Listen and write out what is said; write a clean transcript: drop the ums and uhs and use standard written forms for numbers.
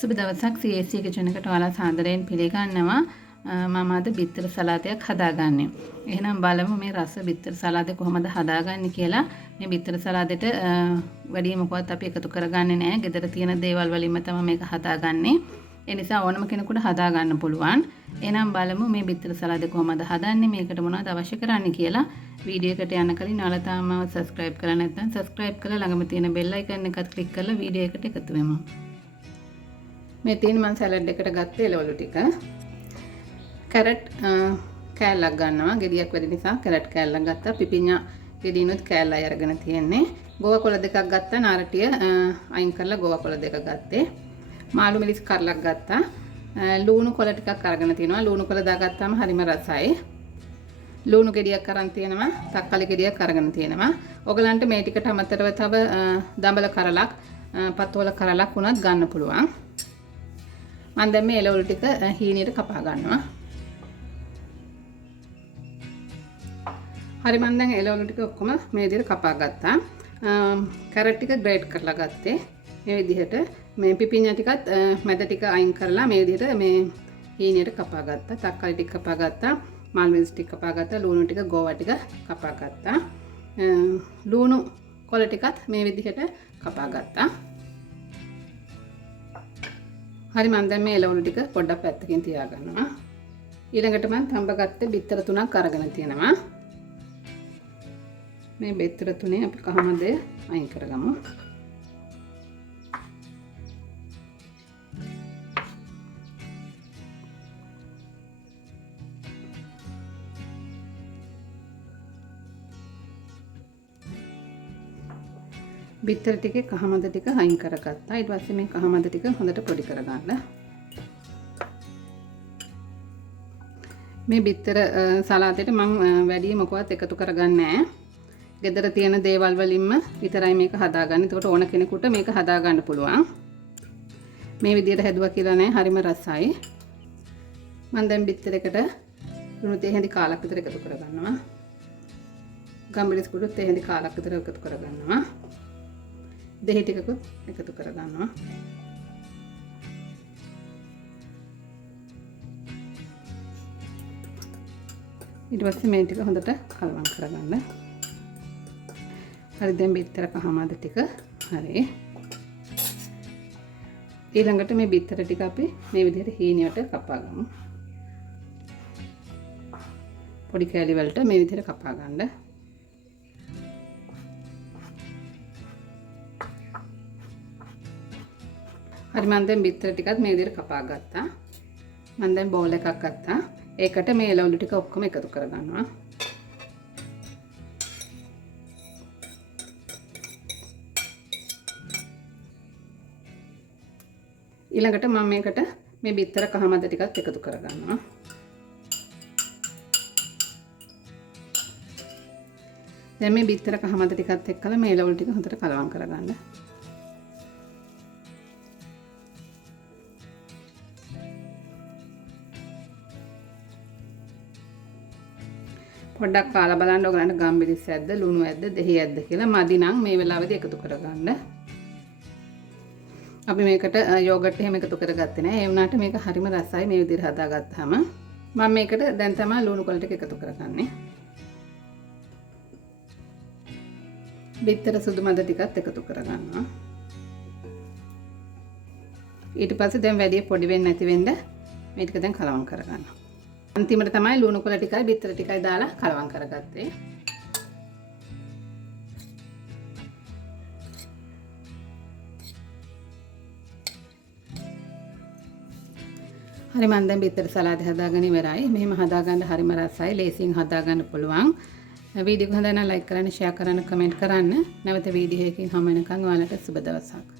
සුබ දවසක් CAC kitchen එකට ඔයාලා සාදරයෙන් පිළිගන්නවා. මම අද බිත්තර සලාදයක් හදාගන්නේ. එහෙනම් බලමු මේ රස බිත්තර සලාදය කොහොමද හදාගන්නේ කියලා. මේ බිත්තර සලාදෙට වැඩි මොකවත් අපි එකතු කරගන්නේ නැහැ. ගෙදර තියෙන දේවල් වලින්ම තමයි මේක හදාගන්නේ. ඒ නිසා ඕනම කෙනෙකුට හදාගන්න පුළුවන්. එහෙනම් බලමු මේ බිත්තර සලාදය කොහොමද හදන්නේ, මේකට මොනවද අවශ්‍ය කරන්නේ කියලා. වීඩියෝ එකට යන්න කලින් ඔයාලා තාම subscribe කරලා නැත්නම් subscribe කරලා ළඟම තියෙන bell icon එකත් click කරලා වීඩියෝ එකට එකතු වෙමු. මේ තියෙන මම සලාඩ් එකට ගත්ත එළවලු ටික. කැරට් කෑල්ලක් ගන්නවා. ගෙඩියක් වැඩි නිසා කැරට් කෑල්ලක් ගත්තා. පිපිඤ්ඤා ගෙඩියනොත් කෑල්ලයි අරගෙන තියෙන්නේ. ගෝවා කොළ දෙකක් ගත්තා. නාරටිය අයින් කරලා ගෝවා කොළ දෙක ගත්තේ. මාළු මිරිස් කරලක් ගත්තා. ලුණු කොළ ටිකක් අරගෙන තියෙනවා. ලුණු කොළ දාගත්තාම හරිම රසයි. ලුණු ගෙඩියක් අරන් තියෙනවා. තක්කාලි ගෙඩියක් අරගෙන තියෙනවා. ඔයගලන්ට මේ ටිකට අමතරව තව දඹල කරලක්, පතෝල කරලක් උනත් ගන්න පුළුවන්. මම දැන් මේ එළවලු ටික හීනියට කපා ගන්නවා. හරි මම දැන් එළවලු ටික ඔක්කොම මේ විදිහට කපා ගත්තා. කැරට් ටික ග්‍රේට් කරලා ගත්තේ. මේ විදිහට මේ පිපිඤ්ඤා ටිකත් මැද ටික අයින් කරලා මේ විදිහට මේ හීනියට කපා ගත්තා. තක්කාලි ටික කපා ගත්තා. මාළු මිරිස් ටික කපා ගත්තා. ලුණු ටික, ගෝවා ටික කපා ගත්තා. ලුණු කොළ ටිකත් මේ විදිහට කපා ගත්තා. හරි මම දැන් මේ එළවලු ටික පොඩ්ඩක් පැත්තකින් තියාගන්නවා. ඊළඟට මම තඹ ගත්ත බිත්තර තුනක් අරගෙන තියෙනවා. මේ බිත්තර තුනේ අපි කහමදේ අයින් කරගමු. බිත්තර ටිකේ කහමද ටික අයින් කරගත්තා. ඊට පස්සේ මේ කහමද ටික හොඳට පොඩි කරගන්න. මේ බිත්තර සලාදෙට මම වැඩි මොකවත් එකතු කරගන්නේ නැහැ. ගෙදර තියෙන දේවල් වලින්ම විතරයි මේක හදාගන්නේ. ඒකට ඕන කෙනෙකුට මේක හදාගන්න පුළුවන්. මේ විදිහට හැදුවා කියලා නෑ, හරිම රසයි. මම දැන් බිත්තරයකට ලුණු තේ හැඳි කාලක් විතර එකතු කරගන්නවා. ගම්බිරිස් කුඩු තේ හැඳි කාලක් විතර එකතු කරගන්නවා. දෙහි ටිකකුත් එකතු කරගන්නවා. ඊට පස්සේ මේ ටික හොඳට කලවම් කරගන්න. හරි දැන් බිත්තර කහමද ටික හරි. ඊළඟට මේ බිත්තර ටික අපි මේ විදිහට හීනියට කපා ගමු. පොඩි කෑලි වලට මේ විදිහට කපා ගන්න. හරි මම දැන් බිත්තර ටිකත් මේ විදිහට කපා ගත්තා. මම දැන් බෝල් එකක් ගත්තා. ඒකට මේ එළවලු ටික ඔක්කොම එකතු කරගන්නවා. ඊළඟට මම මේකට මේ බිත්තර කහමද ටිකත් එකතු කරගන්නවා. දැන් මේ බිත්තර කහමද ටිකත් එක්කලා මේ එළවලු ටික හොඳට කලවම් කරගන්න. පොඩ්ඩක් කාලා බලන්න ඔයගලන්ට ගම්බිරිස් ඇද්ද, ලුණු ඇද්ද, දෙහි ඇද්ද කියලා. මදි නම් මේ වෙලාවේදී එකතු කරගන්න. අපි මේකට යෝගට් එහෙම එකතු කරගත්තේ නැහැ. ඒ වුණාට මේක හරිම රසයි මේ විදිහට හදාගත්තාම. මම මේකට දැන් තමයි ලුණු කොළ ටික එකතු කරගන්නේ. බිත්තර සුදු මද ටිකත් එකතු කරගන්නවා. ඊට පස්සේ දැන් වැඩි පොඩි වෙන්නේ නැති වෙන්න මේ ටික දැන් කලවම් කරගන්නවා. අන්තිමට තමයි ලුණු කොළ ටිකයි බිත්තර ටිකයි දාලා කලවම් කරගත්තේ. හරි මම දැන් බිත්තර සලාද හදාගෙන ඉවරයි. මෙහෙම හදාගන්න හරිම රසයි. ලේසියෙන් හදාගන්න පුළුවන්. වීඩියෝ එක හොඳ නම් ලයික් කරන්න, ෂෙයා කරන්න, කමෙන්ට් කරන්න. නැවත වීඩියෝ එකකින් හමු වෙනකන් ඔයාලට සුබ දවසක්.